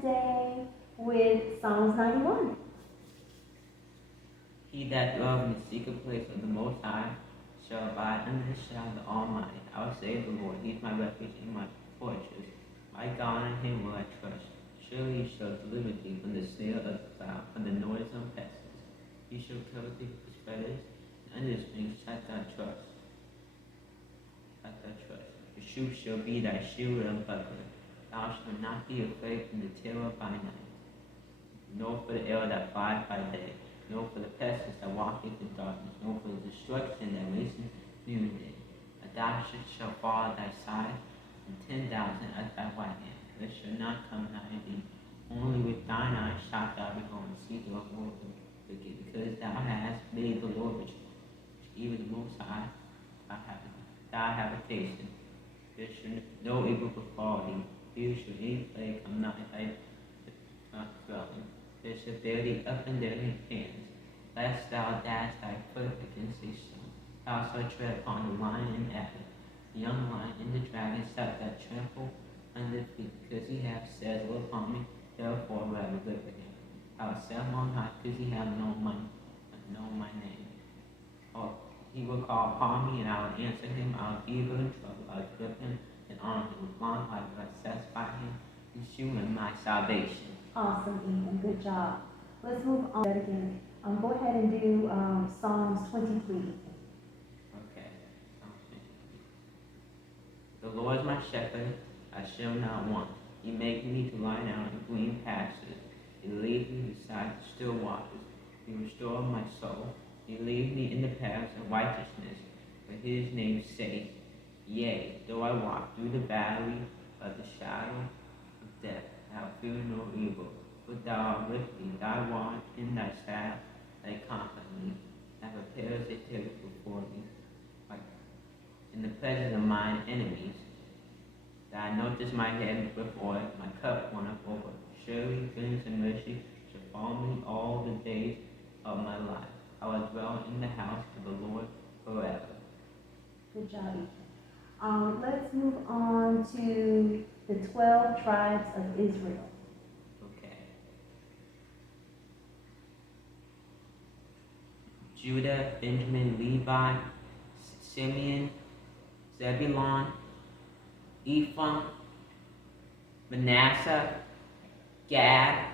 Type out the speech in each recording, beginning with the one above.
today with Psalms 91. He that dwelleth in the secret place of the Most High shall abide under the shadow of the Almighty. I will say of the Lord, He is my refuge and my fortress. My God, in Him will I trust. Surely He shall deliver thee from the snare of the cloud, from the noisome pestilence. He shall cover thee with His feathers, and under His wings shalt thou trust. The shoe shall be thy shield and buckler. Thou shalt not be afraid from the terror by night, nor for the arrow that flieth by day, nor for the pestilence that walketh in darkness, nor for the destruction that wasteth noonday. 1,000 shall fall at thy side, and 10,000 at thy right hand, but it shall not come nigh thee. Only with thine eyes shalt thou behold and see the reward of the wicked, because thou hast made the Lord, which even the Most High, thy habitation. There shall no evil befall thee, neither shall any plague come nigh thy dwelling. They shall bear thee up in their hands, lest thou dash thy foot against a stone. Thou shalt tread upon the lion and adder, the young lion and the dragon shalt thou trample under feet, because he hath set his love upon me, therefore will I deliver him. I will set him on high, because he hath known my name. Or he will call upon me, and I will answer him. I will be with him in trouble. I will deliver him and honor him with long life. I will satisfy him and shew him my salvation. Awesome, Ethan. Good job. Let's move on again. Go ahead and do Psalms 23. Okay. The Lord is my shepherd, I shall not want. He maketh me to lie down in green pastures. He leadeth me beside the still waters. He restoreth my soul. He leadeth me in the paths of righteousness for his name's sake. Yea, though I walk through the valley of the shadow of death, I will fear no evil, for thou art with me. Thy rod and thy staff, they comfort me. Thou preparest a table before me, in the presence of mine enemies. Thou anointest my head with oil, my cup runneth over. Surely goodness and mercy shall follow me all the days of my life. I will dwell in the house of the Lord forever. Good job, Ethan. Let's move on to the 12 tribes of Israel. Okay. Judah, Benjamin, Levi, Simeon, Zebulun, Ephraim, Manasseh, Gad,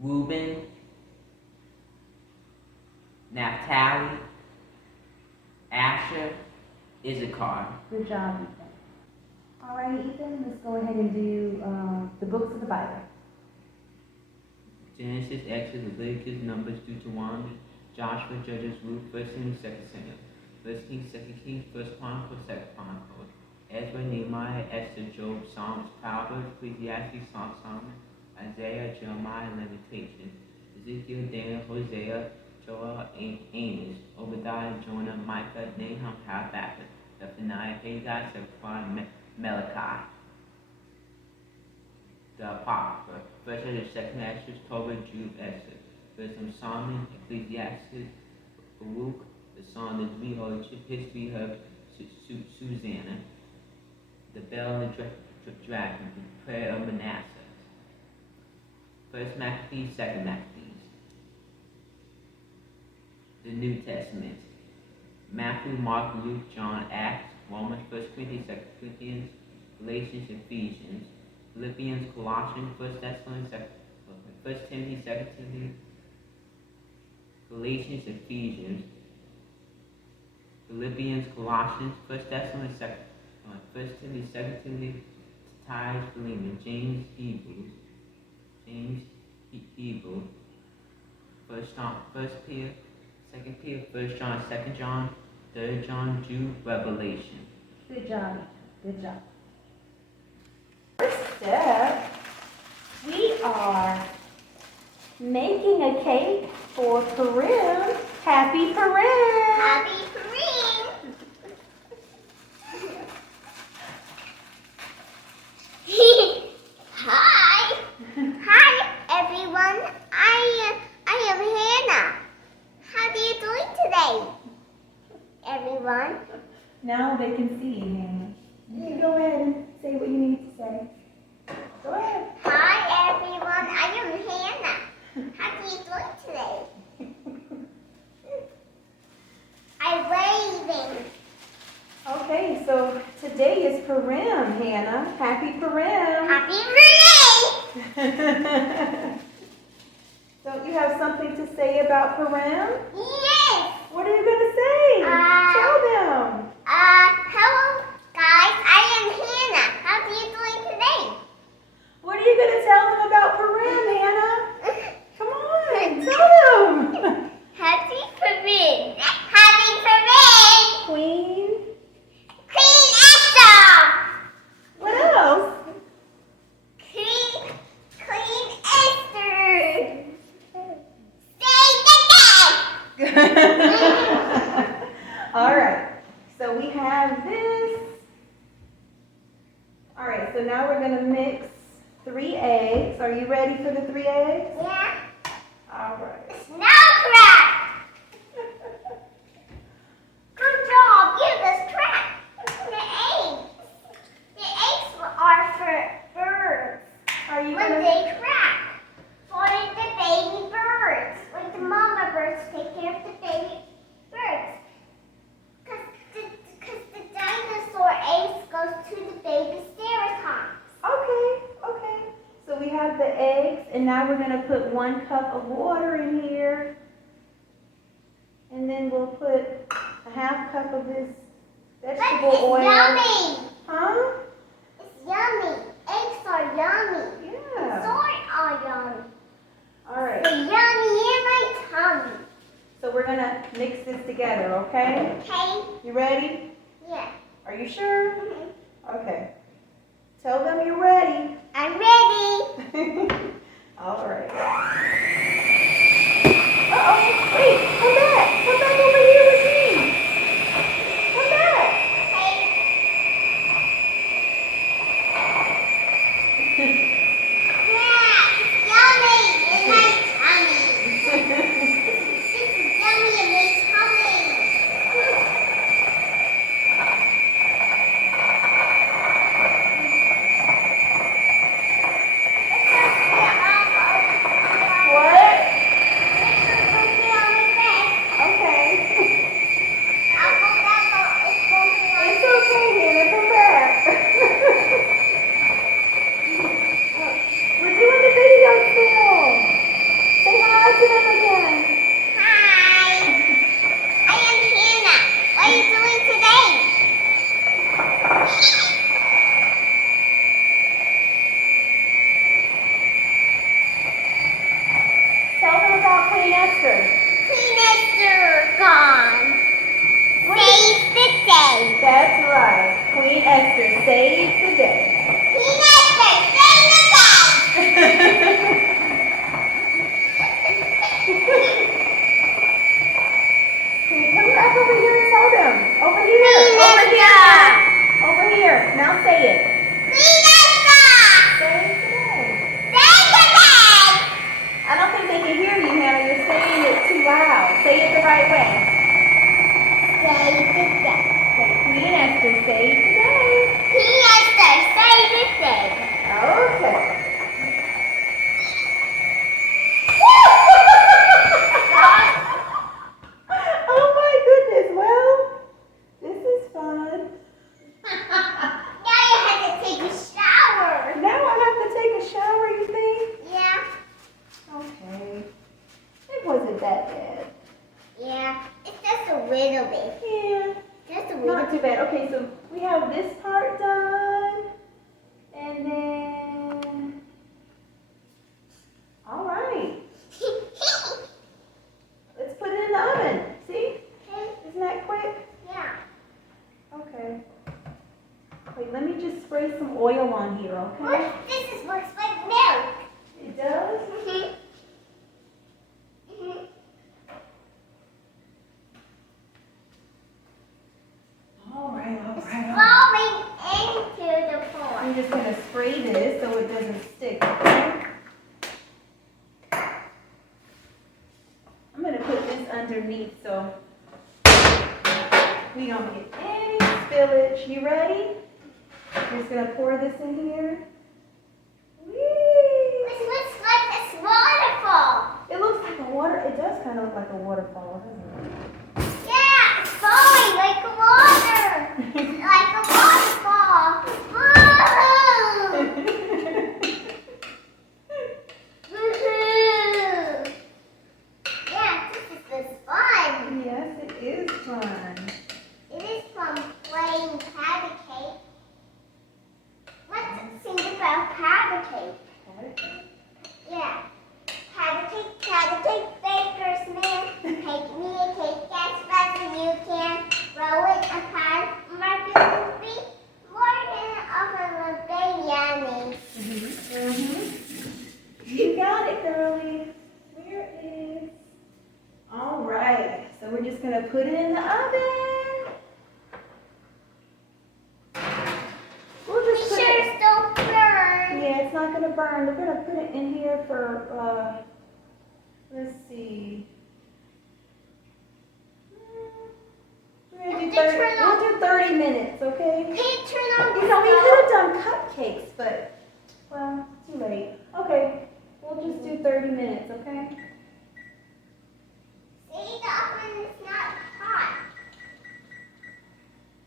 Reuben, Naphtali, Asher, Issachar. Good job, Ethan. All right, Ethan, let's go ahead and do the books of the Bible. Genesis, Exodus, Leviticus, Numbers, Deuteronomy, Joshua, Judges, Ruth, 1 Kings, 2 Samuel, 1 Kings, 2 Kings, 1 Chronicles, 2 Chronicles, Ezra, Nehemiah, Esther, Job, Psalms, Proverbs, Ecclesiastes, Psalm, Solomon, Isaiah, Jeremiah, Lamentations, Ezekiel, Daniel, Hosea, Joel, Amos, Obadiah, Jonah, Micah, Nahum, Habakkuk, Zephaniah, Haggai, Zephaniah, Malachi. The Apocrypha, 1st Ezra, 2nd Ezra, Tobit, Jude, Esther, Wisdom, Solomon, Ecclesiastes, Baruch, the Song of the Behold, History of Susanna, the Bell and the Dragon, the Prayer of Manasseh, 1st Maccabees, 2nd Maccabees. The New Testament, Matthew, Mark, Luke, John, Acts, Romans, 1 Corinthians, 2 Corinthians, Galatians, Ephesians, Philippians, Colossians, 1 Thessalonians, 1 Timothy, 2 Timothy, Galatians, Ephesians, Philippians, Colossians, 1 Thessalonians, 1 Timothy, 2 Timothy, Titus, Philemon, James, Hebrews, 1 John, 1 Peter, 2 Peter, 1 John, 2 John, 3 John, Jude, Revelation. Good job, Ethan. Good job. First step, we are making a cake for Purim. Happy Purim! Happy Purim! Hi! Hi, everyone. I am Hannah. How are you doing today, everyone? Now they can see you, Hannah. You can go ahead and say what you need to say. Go ahead. Hi everyone, I am Hannah. How are you doing today? I'm waving. Okay, so today is Purim, Hannah. Happy Purim. Happy birthday! Don't you have something to say about Purim? Yes! What are you going to say? Tell them. Hello guys, I am Hannah. How are you doing today? What are you going to tell them about Purim, Hannah? Come on, tell them. Happy Purim! Happy Purim! Queen. Queen Esther! What else? Queen Esther! Stay the day! All right, so we have this. All right, so now we're going to mix 3 eggs. Are you ready for the 3 eggs? Yeah. All right. Snow crab! Good job, you just cracked the eggs. The eggs are for birds. Are you When going to... they crack, for the baby birds. When the mama birds take care of the baby birds. Because the dinosaur eggs goes to the baby ceratops. Okay. So we have the eggs, and now we're going to put 1 cup of water in here. And then we'll put a 1/2 cup of this vegetable But it's oil. yummy. Huh? It's yummy. Eggs are yummy. Yeah. Soy are yummy. All right. They're yummy in my tummy. So we're going to mix this together, okay? Okay? You ready? Yeah. Are you sure? Okay. Tell them you're ready. I'm ready. All right. Uh-oh. Wait, come back. Come back over here with me. Come back. Okay. Yeah, it's yummy in my tummy. It's yummy in my tummy. What? Put me on my bed. Okay. I'll go down, so it's going to be It's okay, Hannah. Come back. We're doing the video still. Say hi to them again. Hi. I am Hannah. What are you doing today? Tell them about Queen Esther. Queen Esther gone. Save the day. That's right. Queen Esther saves the day. Queen Esther, save the day. Come back over here and tell them. Over here. Queen Over Esther. here. Over here. Now say it. Queen Esther, Save the day. save the day. I don't think they can hear you, Hannah. You're saying it too loud. Say it the right way. Save the day. Say, Queen Esther saved the day. Queen Esther, save the day. Okay. Oh my goodness. Well, this is fun. Now you have to take a shower. Now I have to take a shower, you think? Yeah. Okay. It wasn't that bad. Yeah. It's just a little bit. Yeah. Just a little Not too bad. Okay, so we have this part done. And then, all right. Let's put it in the oven. See? Isn't that quick? Yeah. Okay. Wait, let me just spray some oil on here, okay? Look, this is looks like milk. It does? All right, all right. Falling into the pond. I'm just going to spray this so it doesn't stick, okay? I'm going to put this underneath so we don't get any spillage. You ready? I'm just going to pour this in here. does kind of look like a waterfall, doesn't it? Yeah, it's falling like water. Like a waterfall. Woohoo! Woohoo! Yeah, this is fun. Yes, it is fun. It is fun playing patty cake. Let's sing about patty cake. Yeah. Patty cake, baker's man. Make me a cake as fast as you can. Roll it apart, mark it with me. More than of a baby You got it, girlie. Where is? All right. So we're just gonna put it in the oven. We'll Be just put sure it. it's don't burn. Yeah, it's not gonna burn. We're gonna put it in here for. Let's see. We're gonna do And 30, turn we'll do 30 minutes, okay? Hey, turn on You the know, we stove. could have done cupcakes, but, well, too late. Okay, we'll just do 30 minutes, okay? See, the oven is not hot.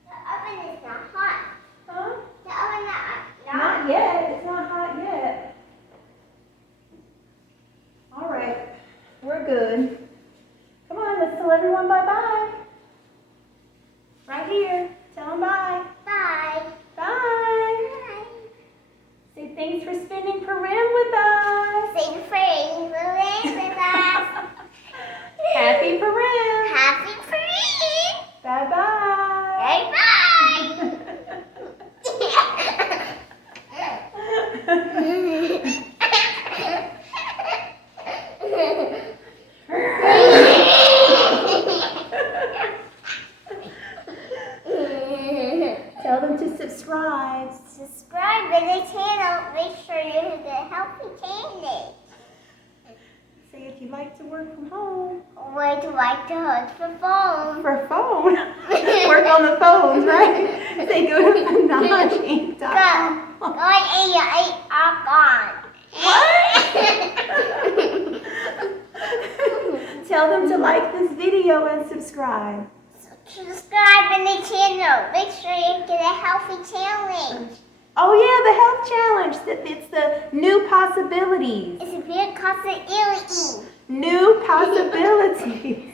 The oven is not hot. Huh? The oven not. Not yet. It's not hot yet. All right, we're good. Come on, let's tell everyone bye-bye. Right here. Tell them bye. Bye. Bye. Bye. Say thanks for spending Purim with us. Say the phrase with us. Happy Purim. Happy Purim. Bye-bye. Tell them to subscribe. Subscribe to the channel. Make sure you hit the healthy channel. Say if you like to work from home. Where do I go for phone? For phone. Work on the phones, right? Say go to panache.com. Go and you are gone. Tell them to like this video and subscribe. Subscribe in the channel. Make sure you get a healthy challenge. Oh yeah, the health challenge. It's the new possibilities. It's a big possibility. New possibilities.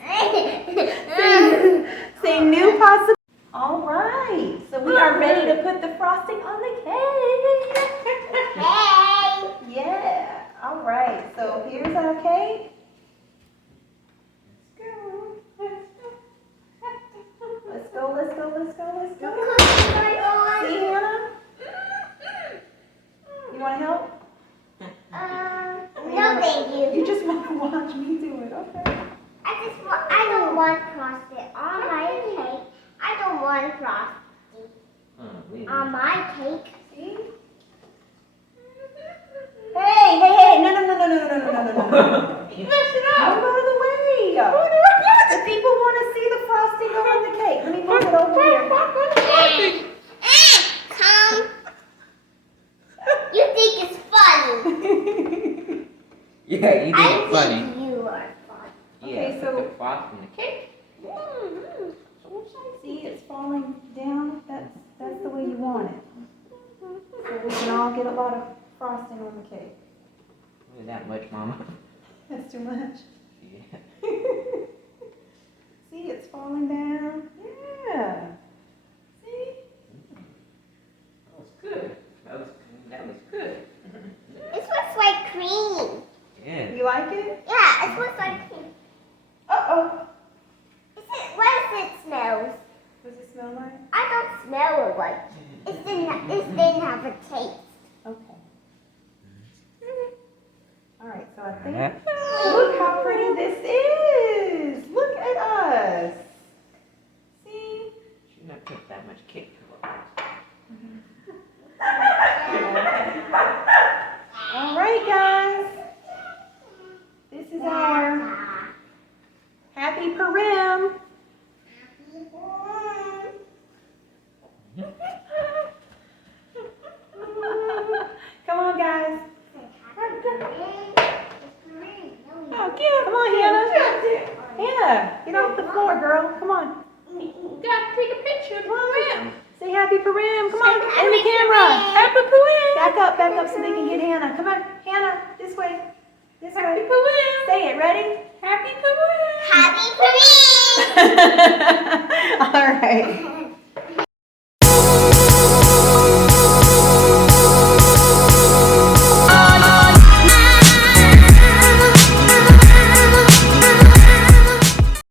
Say new possibilities. All right. So we are ready to put the frosting on the cake. Hey! Yeah. All right. So here's our cake. Let's go. Let's go. Let's go. Let's go. Let's go. See, Hannah? You want to help? No, thank you. You just want to watch me do it, okay? I don't want frosting on my cake. I don't want frosting on my cake. See? Hey, no, you messed it up. Move out of the way. The people want to see the frosting go on the cake. Let me move it over here. Come. You think it's funny. Yeah, you think it's funny. I think you are funny. Yeah, Okay, put so- the frost in the cake. See, it's falling down. That's the way you want it. So we can all get a lot of frosting on the cake. Look at that much, Mama. That's too much. Yeah. See, it's falling down. Yeah. See? That was good. That was good. It looks like cream. Yeah. You like it? Yeah, it looks like cream. Uh-oh. What does it smell? Does it smell like? I don't smell it like. It didn't have a taste. Okay. All right, so I think, look how pretty this is. Look at us. See? Shouldn't have put that much cake. All right, guys. This is our Happy Purim. Come on, guys. Oh, yeah. Come on, Hannah. Happy Purim. Come on, in the Happy camera. Purim. Happy Purim. Back up so they can get Hannah. Come on, Hannah, this way. This Happy way. Purim. Say it, ready? Happy Purim. Happy Purim! All right.